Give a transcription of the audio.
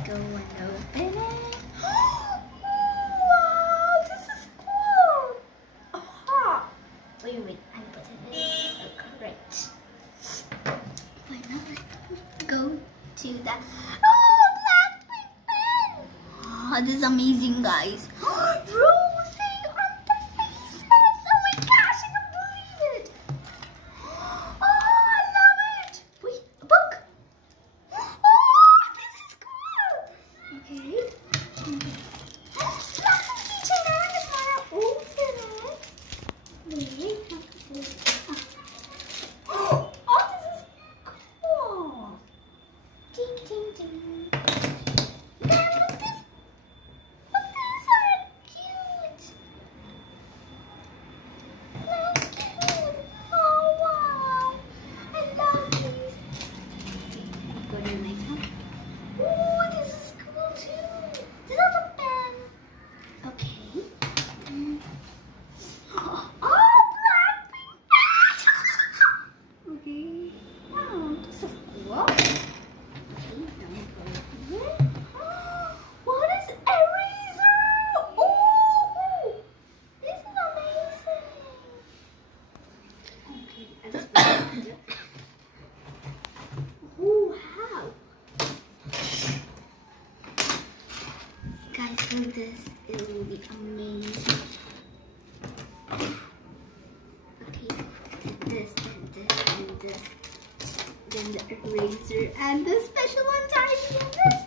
go and open it. Wow, this is cool. Aha. Wait, I put it in. Oh, great. Wait, now let's go to the blackpink pen. Oh, this is amazing, guys. Rosie on the faces. Oh my gosh, I can't believe it. Oh, I love it. Wait, a book. Oh, this is cool. Okay. Blackpink keychain. I just want to open it. Wait. Oh, this is cool. Ding, ding, ding. Then look this. Look, these are cute. Look cute. Oh, wow. I love these. Go to the next one. Oh, this is cool too. This is a pen. Okay. Oh, blackpink pen. Okay. Wow, this is cool. Okay, now we go here. What is eraser? Oh, this is amazing. Okay, I just put it. Oh, wow. Guys, look this. It will be amazing. Okay, this and this and this. Then the eraser and the special one tiny in this.